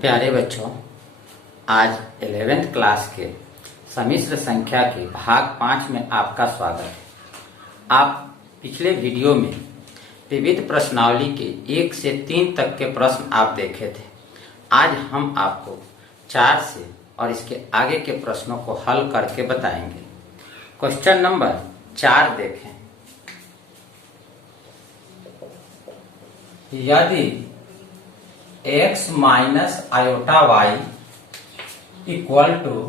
प्यारे बच्चों, आज 11th क्लास के सम्मिश्र संख्या के भाग 5 में आपका स्वागत है। आप पिछले वीडियो में विविध प्रश्नावली के 1 से 3 तक के प्रश्न आप देखे थे। आज हम आपको 4 से और इसके आगे के प्रश्नों को हल करके बताएंगे। क्वेश्चन नंबर 4 देखें। यदि x minus iota y equal to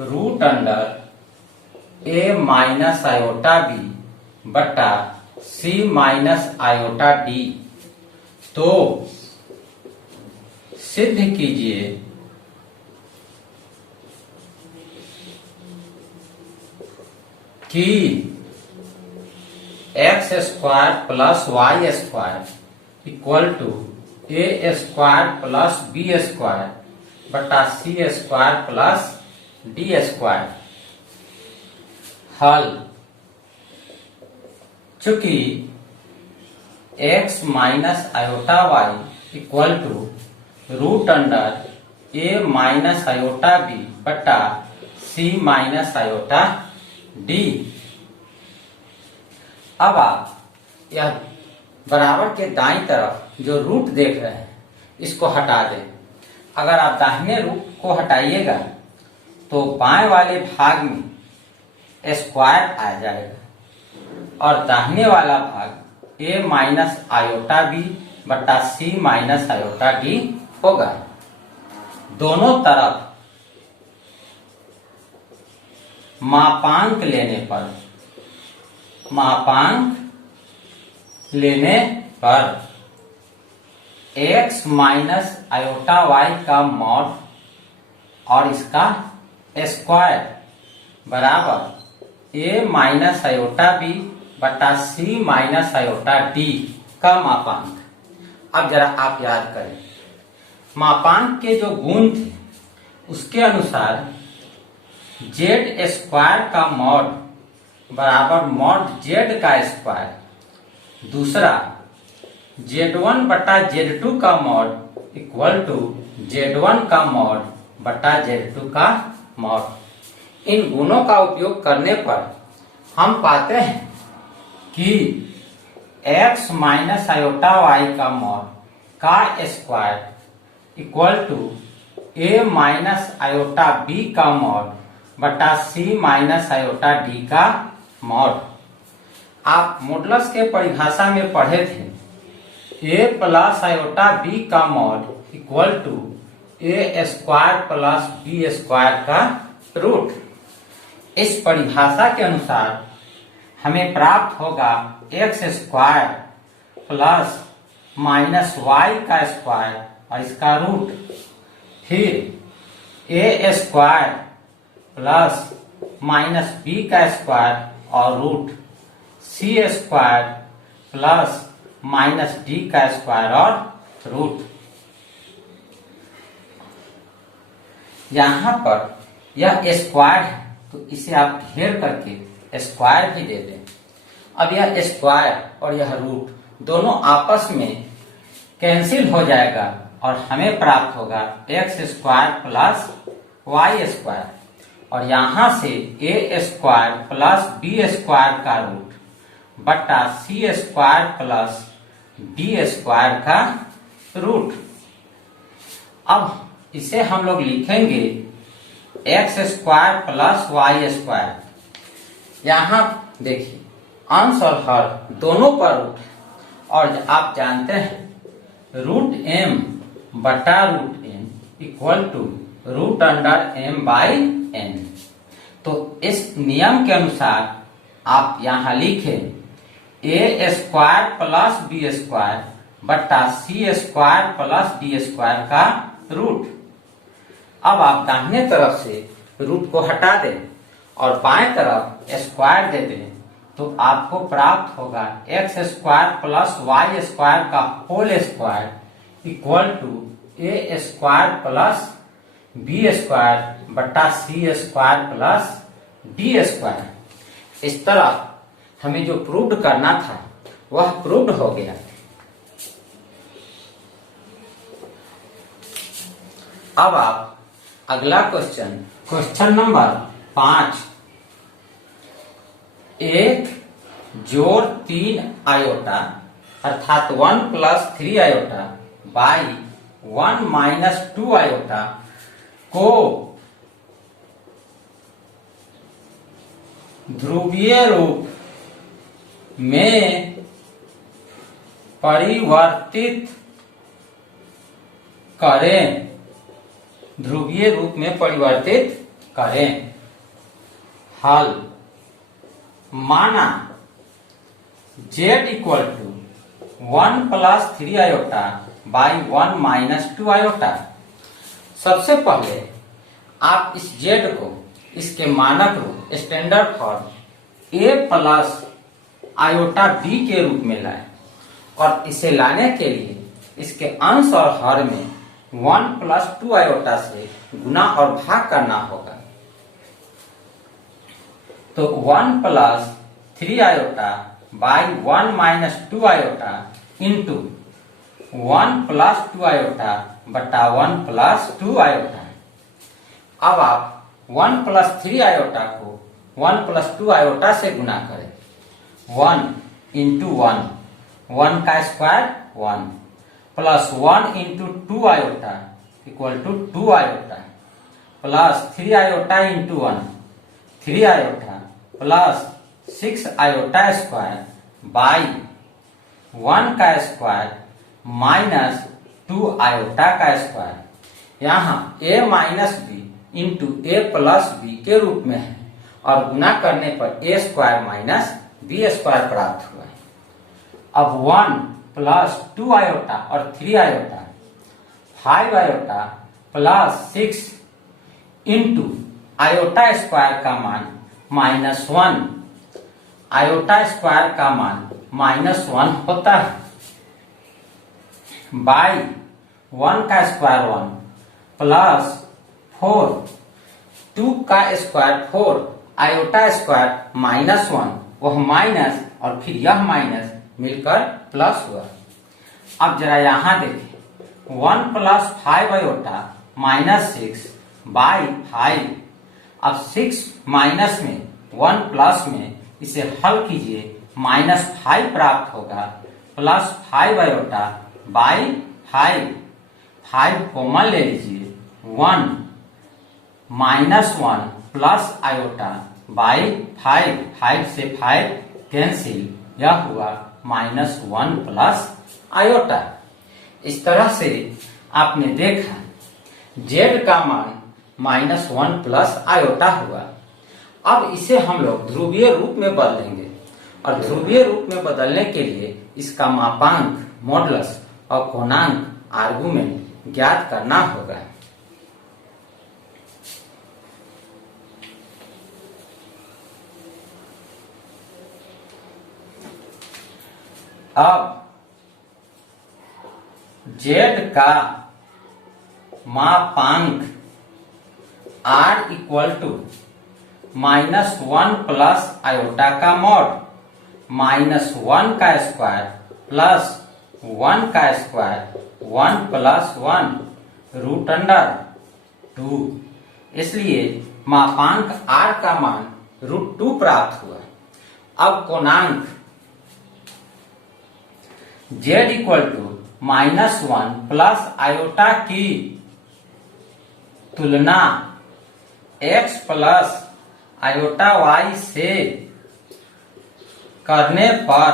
root under a minus iota b बटा c माइनस आयोटा डी, तो सिद्ध कीजिए कि x square plus y square equal to a square plus b square बटा c square plus d square. हल। चूंकि x minus iota y equal to root under a minus iota b बटा c minus iota D. अब आप यह बराबर के दाईं तरफ जो रूट देख रहे हैं इसको हटा दें। अगर आप दाहिने रूट को हटाइएगा तो बाएं वाले भाग में स्क्वायर आ जाएगा और दाहिने वाला भाग a माइनस आयोटा बी बटा सी माइनस आयोटा डी होगा। दोनों तरफ मापांक लेने पर x माइनस आयोटा वाई का मॉड और इसका स्क्वायर बराबर a माइनस आयोटा बी बटा सी माइनस आयोटा डी का मापांक। अब जरा आप याद करें, मापांक के जो गुण थे उसके अनुसार z स्क्वायर का मॉड बराबर मॉड z का स्क्वायर, दूसरा z1 बटा z2 का मॉड इक्वल टू z1 का मॉड बटा z2 का मॉड। इन गुणों का उपयोग करने पर हम पाते हैं कि x माइनस आयोटा वाई का मॉड का square equal to a minus iota b का मॉड बटा c माइनस आयोटा डी का मॉड। आप मॉडुलस के परिभाषा में पढ़े थे a प्लस आयोटा बी का mod equal to a square plus b square का रूट। इस परिभाषा के अनुसार हमें प्राप्त होगा x square plus minus y का स्क्वायर और इसका रूट, फिर a square plus minus B का स्क्वायर और रूट, सी स्क्वायर प्लस माइनस डी का स्क्वायर और रूट। यहां पर यह स्क्वायर है तो इसे आप ढेर करके स्क्वायर भी दे दें। अब यह स्क्वायर और यह रूट दोनों आपस में कैंसिल हो जाएगा और हमें प्राप्त होगा x square plus y square और यहां से a square plus b square का रूट बटा c square plus d square का रूट। अब इसे हम लोग लिखेंगे x square plus y square. यहां देखिए अंश और हर दोनों पर रूट है और आप जानते हैं रूट एम बटा root n equal to root under m by n. तो इस नियम के अनुसार आप यहां लिखें a square plus b square बटा c square plus d square का रूट। अब आप दाहिने तरफ से रूट को हटा दें और बाएं तरफ स्क्वायर दे दें तो आपको प्राप्त होगा x square plus y square का whole square equal to a square plus b square बटा c square plus d square. इस तरह हमें जो प्रूव्ड करना था वह प्रूव्ड हो गया। अब आप अगला क्वेश्चन नंबर 5, 1 जोड़ 3 आयोटा अर्थात 1 plus 3 iota by 1 minus 2 iota को ध्रुवीय रूप में परिवर्तित करें। ध्रुवीय रूप में परिवर्तित करें। हल माना z equal to 1 plus 3 iota by 1 minus 2 iota. सबसे पहले आप इस z को इसके मानक रूप standard form a plus iota b के रूप में लाए और इसे लाने के लिए इसके अंश और हर में 1 प्लस 2 आयोटा से गुना और भाग करना होगा। तो 1 plus 3 iota by 1 minus 2 iota into 1 plus 2 iota बटा 1 प्लस 2 आयोटा। अब आप 1 प्लस 3 आयोटा को 1 प्लस 2 आयोटा से गुना करें। 1 इंटू 1, 1 का square 1 plus 1 into 2 iota equal to 2 iota plus 3 iota into 1, 3 iota plus 6 iota square by 1 का स्क्वायर माइनस 2 आयोटा का square. यहाँ a minus b into a plus b के रूप में है और गुना करने पर a square minus b square प्राप्त हुआ है। अब 1 प्लस 2 आयोटा और 3 iota 5 iota plus 6 into iota square का मान -1, आयोटा स्क्वायर का मान -1 होता है बाई 1 का स्क्वायर 1 प्लस 4, 2 का स्क्वायर 4 आयोटा स्क्वायर -1 वह माइनस और फिर यह माइनस मिलकर प्लस हुआ। अब जरा यहां देखें 1 प्लस 5 आयोटा माइनस 6 बाई 5। अब 6 माइनस में 1 प्लस में इसे हल कीजिए -5 प्राप्त होगा प्लस 5 आयोटा बाई 5 कॉमन ले लीजिए 1 -1 प्लस आयोटा बाई 5 से 5 कैंसिल, यह हुआ -1 प्लस आयोटा। इस तरह से आपने देखा z का मान -1 प्लस आयोटा हुआ। अब इसे हम लोग ध्रुवीय रूप में बदलेंगे और ध्रुवीय रूप में बदलने के लिए इसका मापांक मॉडुलस और कोणांक आर्गुमेंट ज्ञात करना होगा। अब z का मापांक r equal to -1 plus iota का मॉड -1 का स्क्वायर प्लस 1 का स्क्वायर 1 प्लस 1 रूट अंडर 2। इसलिए मापांक r का मान √2 प्राप्त हुआ। अब कोणांक z equal to -1 plus iota की तुलना x प्लस आयोटा y से करने पर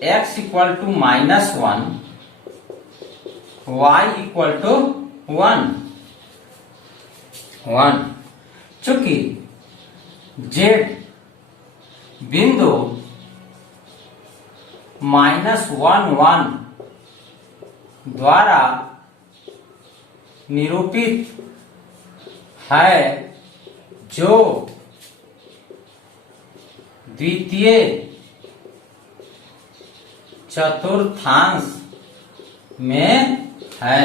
x equal to -1 y equal to 1। चूंकि z बिंदु -1 द्वारा निरूपित है जो द्वितीय चतुर्थांश में है,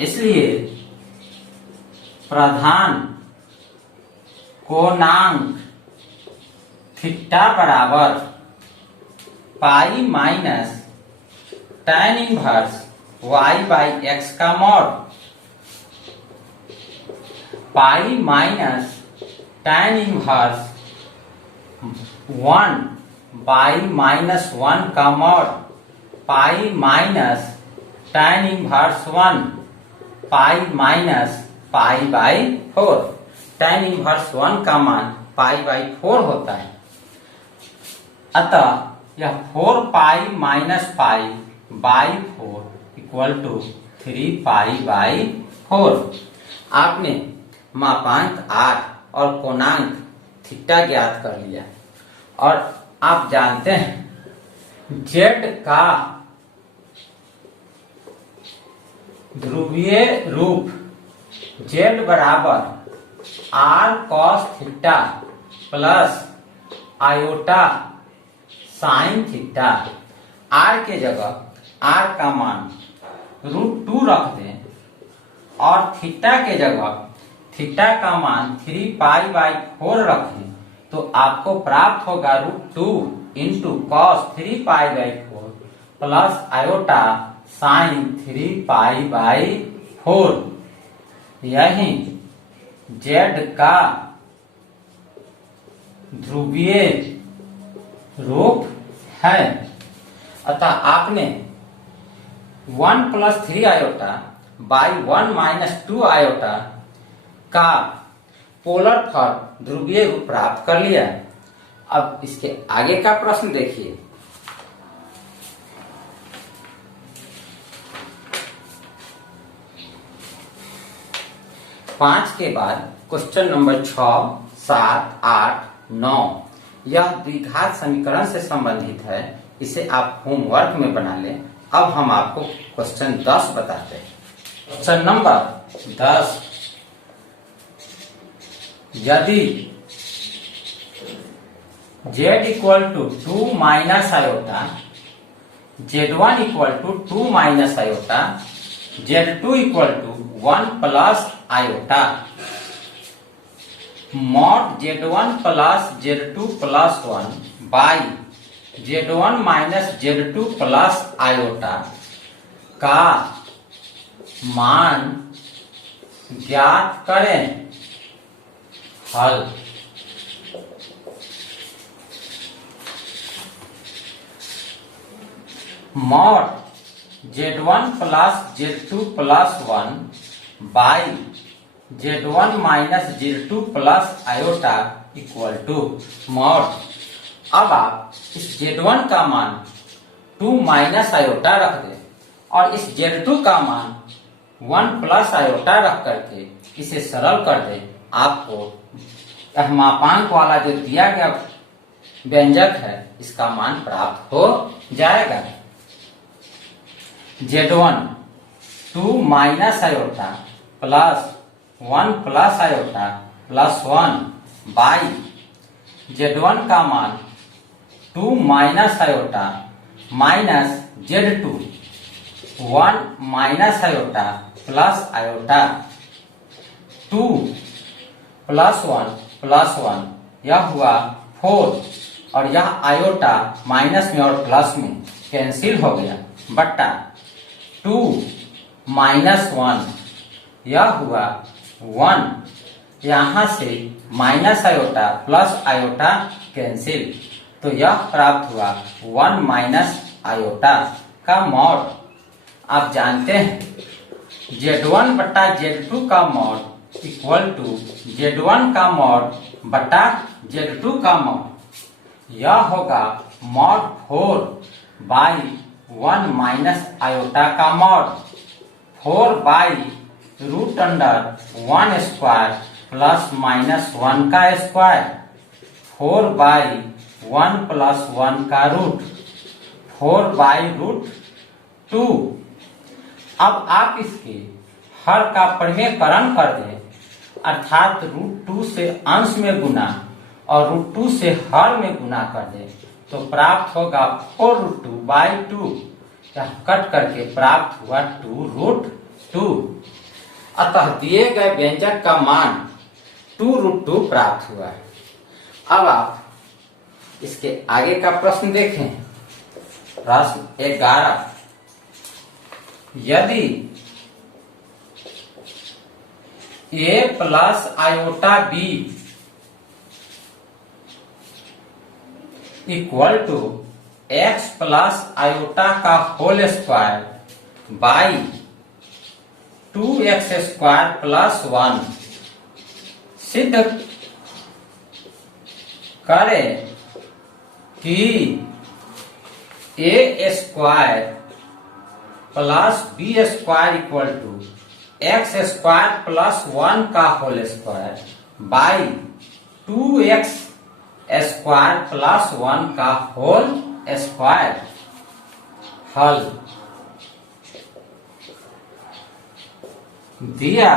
इसलिए प्रधान कोणांक थीटा बराबर पाई minus tan inverse y by x का mod pi minus tan inverse 1 by minus 1 का mod pi minus tan inverse 1 pi minus pi by 4। tan inverse 1 का मान पाई बाई 4 होता है, अतः यह 4 pi minus pi by 4 equal to 3 pi by 4। आपने मापांक r और कोणांक थीटा ज्ञात कर लिया और आप जानते हैं z का ध्रुवीय रूप z बराबर r cos theta plus iota sine theta. r के जगह r का मान √2 रख दें और थीटा के जगह थीटा का मान 3 पाई बाई 4 रखें तो आपको प्राप्त होगा √2 into cos 3 pi by 4 plus iota sine 3 pi by 4। यही z का ध्रुवीय रूप है। अतः आपने 1 plus 3 iota by 1 minus 2 iota का पोलर फॉर्म ध्रुवीय रूप प्राप्त कर लिया। अब इसके आगे का प्रश्न देखिए। पांच के बाद क्वेश्चन नंबर 6, 7, 8, 9 यह द्विघात समीकरण से संबंधित है, इसे आप होमवर्क में बना लें। अब हम आपको क्वेश्चन 10 बताते हैं। क्वेश्चन नंबर 10, यदि z equal to 2 minus iota, z1 equal to 2 minus iota, z2 equal to 1 plus iota, mod z1 plus z2 plus 1 by z1 minus z2 plus iota का मान ज्ञात करें। हल। Mod z1 plus z2 plus 1 by z1 minus z2 plus iota equal to mod. अब आप इस z1 का मान 2 माइनस आयोटा रख दें और इस z2 का मान 1 प्लस आयोटा रख करके इसे सरल कर दें। आपको यह मापांक वाला जो दिया गया व्यंजक है इसका मान प्राप्त हो जाएगा। z1 2 minus iota plus 1 plus iota plus 1 by z1 का मान 2 minus iota minus z2 1 minus iota plus iota 2 plus 1 यह हुआ 4 और यह आयोटा माइनस में और प्लस में कैंसिल हो गया बट्टा 2 माइनस 1 यह हुआ 1, यहां से minus iota plus iota cancel तो यह प्राप्त हुआ 1 माइनस आयोटा का मॉड। आप जानते हैं z1 बट्टा z2 का मॉड इक्वल टू z1 का मॉड बट्टा z2 का मॉड। यह होगा मॉड 4 बाई 1 माइनस आयोटा का mod 4 by root under 1 square plus minus 1 का स्क्वायर 4 बाई 1 प्लस 1 का रूट 4 बाई रूट 2। अब आप इसके हर का परिमेयकरण कर दें अर्थात रूट 2 से अंश में गुना और रूट 2 से हर में गुना कर दें तो प्राप्त होगा 4 रूट 2 बाई 2। यह कट करके प्राप्त हुआ 2 रूट 2। अतः दिए गए व्यंजक का मान 2 रूट 2 प्राप्त हुआ है। अब आप इसके आगे का प्रश्न देखें। प्रश्न 11, यदि a plus iota b equal to x plus iota का whole square by 2x square plus 1 सिद्ध करें कि a square plus b square equal to x square plus 1 का whole square by 2x square plus 1 का whole square. हल दिया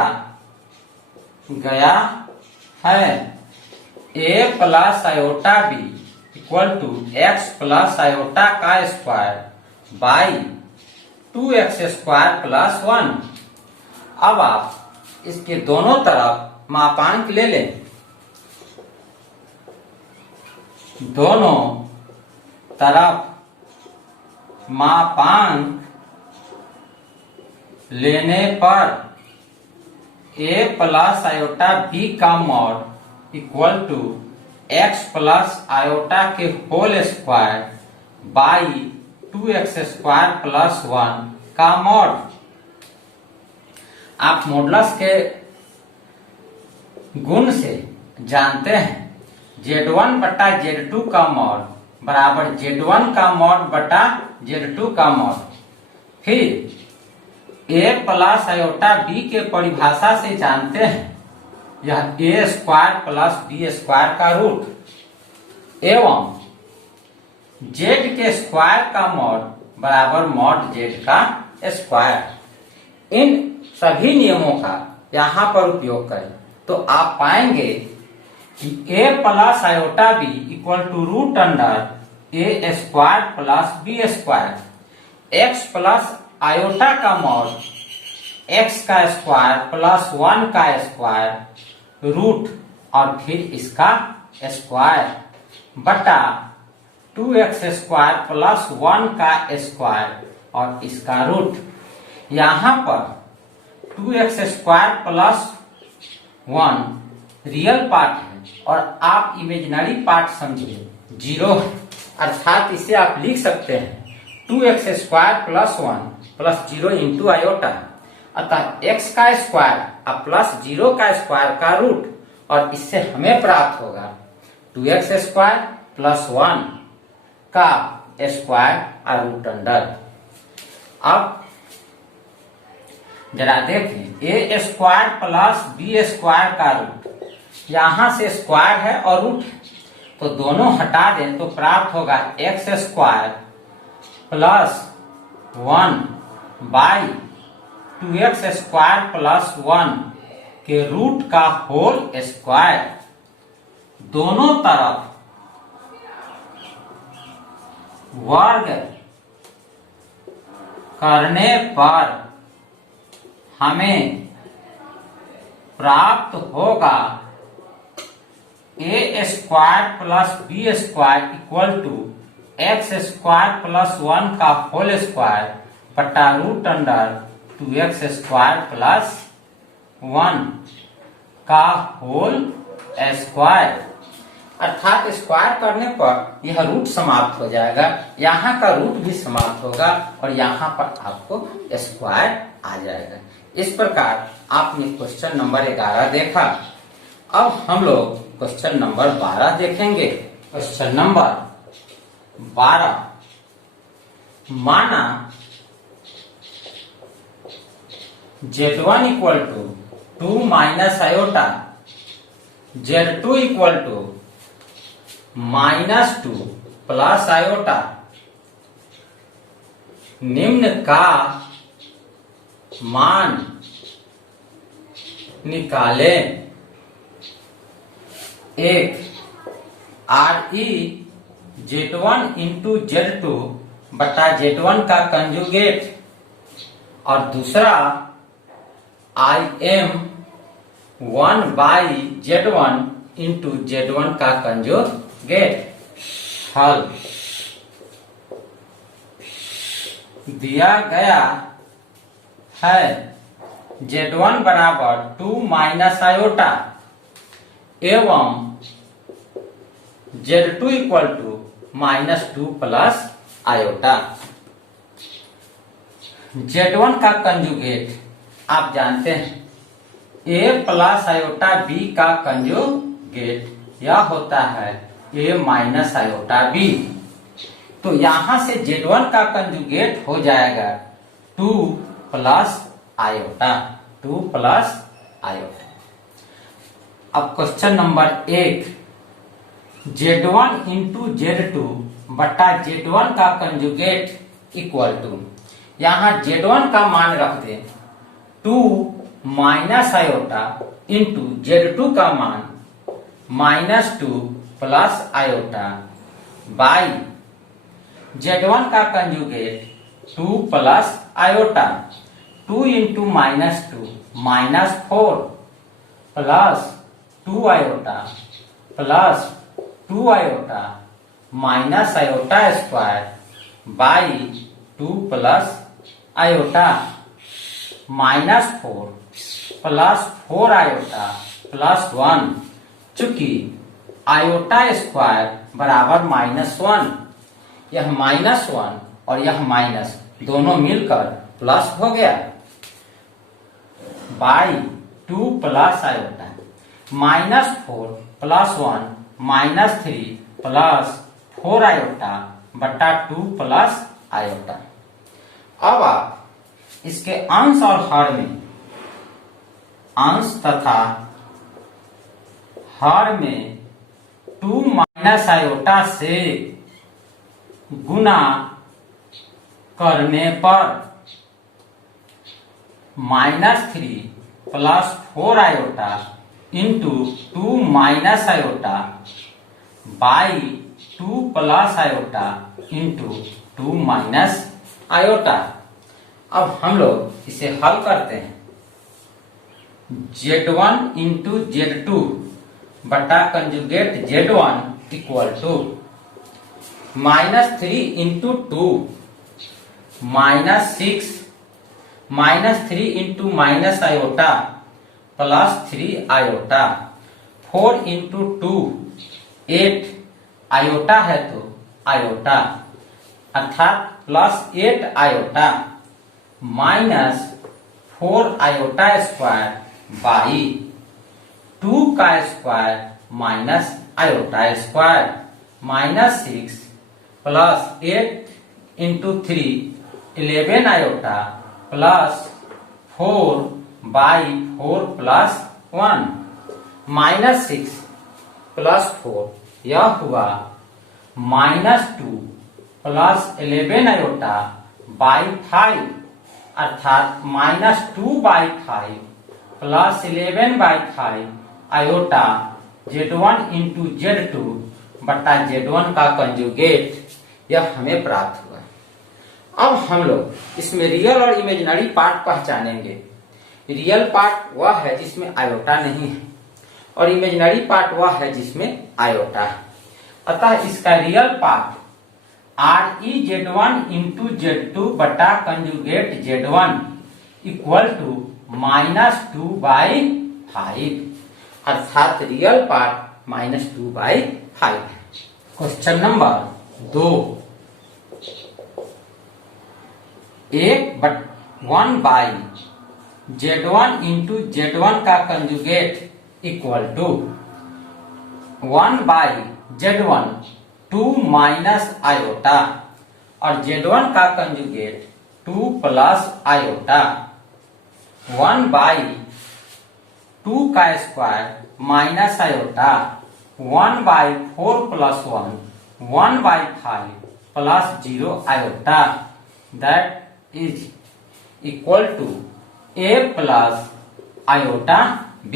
गया है a plus iota b equal to x plus iota का square by 2x square plus 1। अब आप इसके दोनों तरफ मापांक ले लें। दोनों तरफ मापांक लेने पर ए प्लस आयोटा बी का mod equal to x plus iota के whole square by 2x square plus 1 का मॉड। आप मॉडुलस के गुण से जानते हैं Z1 बटा Z2 का मॉड बराबर Z1 का मॉड बटा Z2 का मॉड। फिर ए प्लस आयोटा बी के परिभाषा से जानते हैं यह ए स्क्वायर प्लस बी स्क्वायर का रूट एवं जेड के स्क्वायर का मॉड बराबर मॉड जेड का स्क्वायर। इन सभी नियमों का यहाँ पर उपयोग करें तो आप पाएंगे कि a plus iota b equal to root under a square plus b square. X plus iota का मॉड एक्स का स्क्वायर प्लस 1 का स्क्वायर रूट और फिर इसका स्क्वायर बटा 2x स्क्वायर प्लस 1 का स्क्वायर और इसका रूट। यहाँ पर 2x square plus 1 real part है और आप इमेजिनरी पार्ट समझिए 0 है, अर्थात इसे आप लिख सकते हैं 2x square plus 1 plus 0 into iota. अतः x का स्क्वायर और प्लस 0 का स्क्वायर का रूट और इससे हमें प्राप्त होगा 2x स्क्वायर प्लस 1 का स्क्वायर और रूट अंडर। अब जरा देखें ए स्क्वायर प्लस बी स्क्वायर का रूट, यहां से स्क्वायर है और रूट है तो दोनों हटा दें तो प्राप्त होगा x square plus 1 by 2x square plus 1 के रूट का होल स्क्वायर। दोनों तरफ वर्ग करने पर हमें प्राप्त होगा a square plus b square equal to x square plus 1 का होल स्क्वायर बटा root under 2x square plus 1 का होल स्क्वायर। अर्थात स्क्वायर करने पर यह रूट समाप्त हो जाएगा, यहाँ का रूट भी समाप्त होगा और यहाँ पर आपको स्क्वायर आ जाएगा। इस प्रकार आपने क्वेश्चन नंबर 11 देखा। अब हम लोग क्वेश्चन नंबर 12 देखेंगे। क्वेश्चन नंबर 12, माना Z1 equal to 2 minus iota, Z2 equal to -2 plus iota. निम्न का मान निकालें। एक RE Z1 इंटू Z2 बटा Z1 का कंजुगेट और दूसरा IM 1 by Z1 into Z1 का कंजुगेट। हल दिया गया है Z1 बराबर 2 माइनस आयोटा एवं Z2 equal to -2 plus iota. Z1 का कंजुगेट आप जानते हैं A प्लस आयोटा B का कंजुगेट यह होता है A माइनस आयोटा B। तो यहां से Z1 का कंजुगेट हो जाएगा 2 प्लस आयोटा, 2 प्लस आयोटा। अब question number 1, Z1 into Z2 बटा Z1 का कंजुगेट इक्वल टू, यहां Z1 का मान रख दे 2 माइनस आयोटा इंटू Z2 का मान -2 प्लस आयोटा बाई Z1 का conjugate 2 plus iota, 2 into -2 -4 plus 2 iota plus 2 iota minus iota square by 2 plus iota -4 plus 4 iota plus 1, चूंकि आयोटा स्क्वायर बराबर -1, यह -1 और यह माइनस दोनों मिलकर प्लस हो गया by 2 plus iota -4 plus 1 -3 plus 4 iota बटा 2 प्लस आयोटा। अब आप इसके अंश और हर में, अंश तथा हर में 2 माइनस आयोटा से गुणा करने पर -3 plus 4 iota into 2 minus iota by 2 plus iota into 2 minus iota. अब हम लोग इसे हल करते हैं। Z1 इंटू Z2 बटा conjugate Z1 equal to -3 into 2 -6 -3 into minus iota plus 3 iota, 4 into 2 8 iota है तो आयोटा अर्थात plus 8 iota -4 iota square by 2 का square minus iota square -6 plus 8 into 3 11 iota plus 4 by 4 plus 1 -6 plus 4 यह हुआ -2 plus 11 iota by 5 अर्थात -2 by 5 plus 11 by 5 iota Z1 into Z2 बटा Z1 का conjugate यह हमें प्राप्त हुआ। अब हम लोग इसमें रियल और इमेजिनरी पार्ट पहचानेंगे। रियल पार्ट वह है जिसमें आयोटा नहीं है और इमेजिनरी पार्ट वह है जिसमें आयोटा है। अतः इसका real part ReZ1 into Z2 बटा conjugate Z1 equal to -2 by 5 अर्थात रियल पार्ट -2 बाई 5 है। Question number 2, 1 by Z1 into Z1 का conjugate equal to 1 by Z1 2 minus iota और Z1 का कंजुगेट 2 प्लस आयोटा 1 बाई 2 का square minus iota 1 by 4 plus 1 1 by 5 plus 0 iota that is equal to A plus iota B।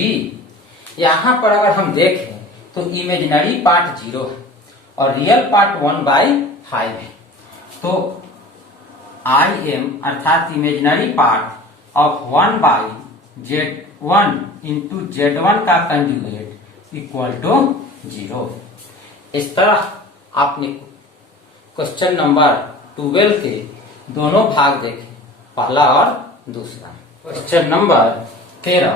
यहां पर अगर हम देखें तो इमेजिनरी पार्ट 0 है और रियल पार्ट 1 बाई 5 है। तो IM अर्थात imaginary part of 1 by Z1 into Z1 का कंजुगेट इक्वल टू 0। इस तरह आपने क्वेश्चन नंबर 12 के दोनों भाग देखे, पहला और दूसरा। Question number 13।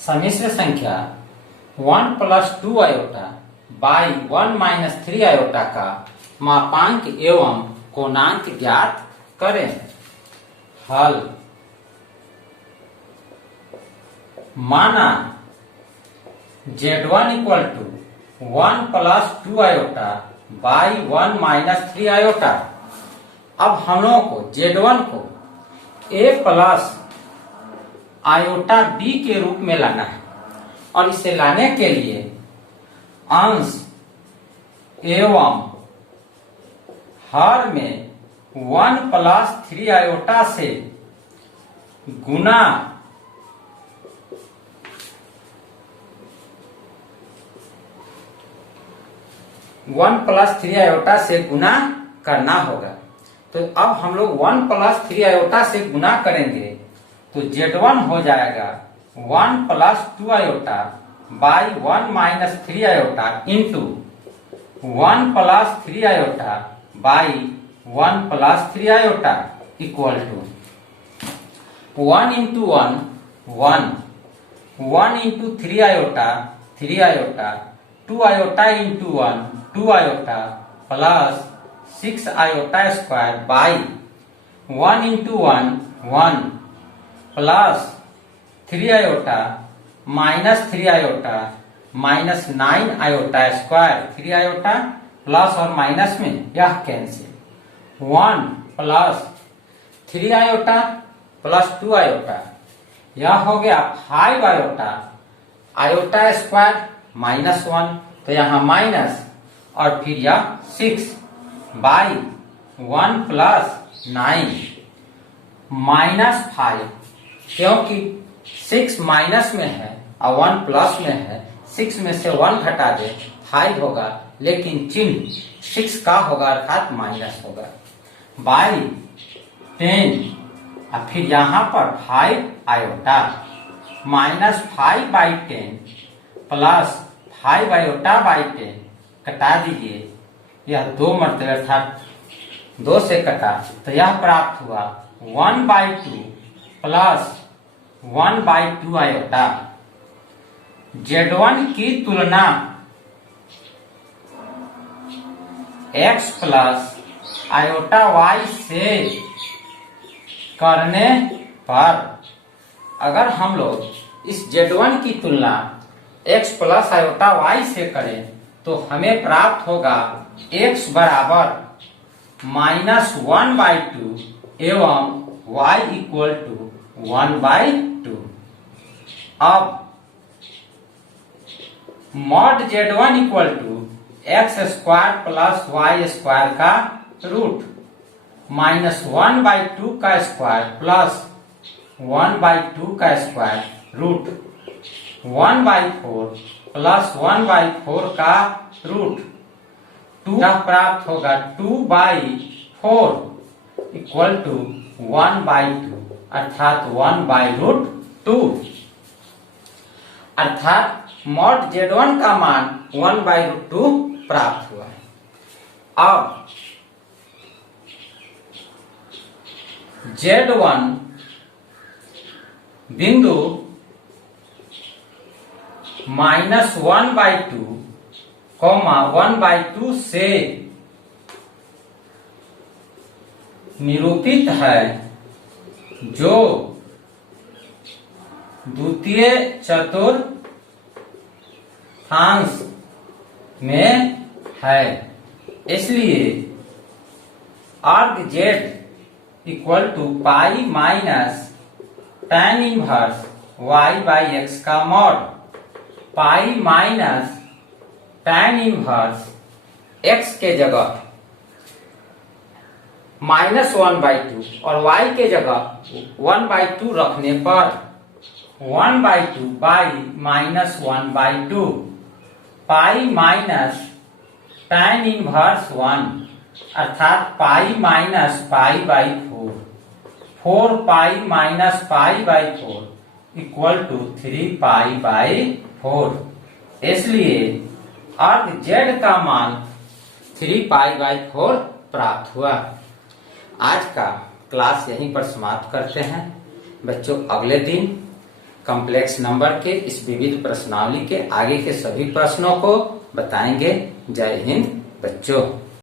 सम्मिश्र संख्या 1 + 2 आयोटा बाई 1 - 3 आयोटा का मापांक एवं कोणांक ज्ञात करें। हल। माना Z1 = 1 + 2 आयोटा बाई 1 - 3 आयोटा। अब हम लोगों को Z1 को A प्लस आयोटा B के रूप में लाना है और इसे लाने के लिए अंश एवं हर में 1 + 3 आयोटा से गुना 1 + 3 आयोटा से गुना करना होगा। तो अब हम लोग 1 + 3 आयोटा से गुना करेंगे तो Z1 हो जाएगा 1 + 2 iota by 1 - 3 iota into 1 + 3 iota by 1 + 3 iota equal to 1 × 1 1 1 × 3 iota 3 iota 2 iota into 1 2 iota plus 6 iota square by 1 × 1 1 plus 3 iota minus 3 iota minus 9 iota square 3 iota plus और माइनस में यह cancel 1 plus 3 iota plus 2 iota यह हो गया 5 iota iota square -1 तो यहाँ minus और फिर यह 6 बाई 1 + 9 -5 क्योंकि 6 माइनस में है और 1 प्लस में है 6 में से 1 घटा दे 5 होगा लेकिन चिन्ह 6 का होगा अर्थात माइनस होगा बाई 10 और फिर यहाँ पर 5 आयोटा -5/10 प्लस 5 आयोटा बाई 10 कटा दीजिए यह 2 मरतबे अर्थात 2 से कटा तो यह प्राप्त हुआ 1/2 प्लस 1/2 आयोटा। Z1 की तुलना x प्लस आयोटा y से करने पर अगर हम लोग इस Z1 की तुलना x प्लस आयोटा y से करें तो हमें प्राप्त होगा x बराबर -1/2 एवं y = 1/2। अब mod Z1 = x² plus y² का रूट -1/2 का स्क्वायर प्लस 1/2 का स्क्वायर रूट 1/4 प्लस 1/4 का रूट 2 प्राप्त होगा 2/4 इक्वल टू 1/2 अर्थात 1/√2 अर्थात mod Z1 का मान 1/√2 प्राप्त हुआ है। अब Z1 बिंदु -1/2 1/2 से निरूपित है जो द्वितीय चतुर्थांश में है इसलिए अर्ग Z = पाई माइनस tan इनवर्स y/x का मॉड पाई माइनस tan इनवर्स x के जगह -1/2 और y के जगह 1/2 रखने पर 1/2 by -1/2 pi minus tan inverse 1 अर्थात pi minus π/4 4 pi minus π/4 equal to 3 π/4 इसलिए अर्ग Z का मान 3 π/4 प्राप्त हुआ। आज का क्लास यहीं पर समाप्त करते हैं। बच्चों अगले दिन कॉम्प्लेक्स नंबर के इस विविध प्रश्नावली के आगे के सभी प्रश्नों को बताएंगे। जय हिंद बच्चों।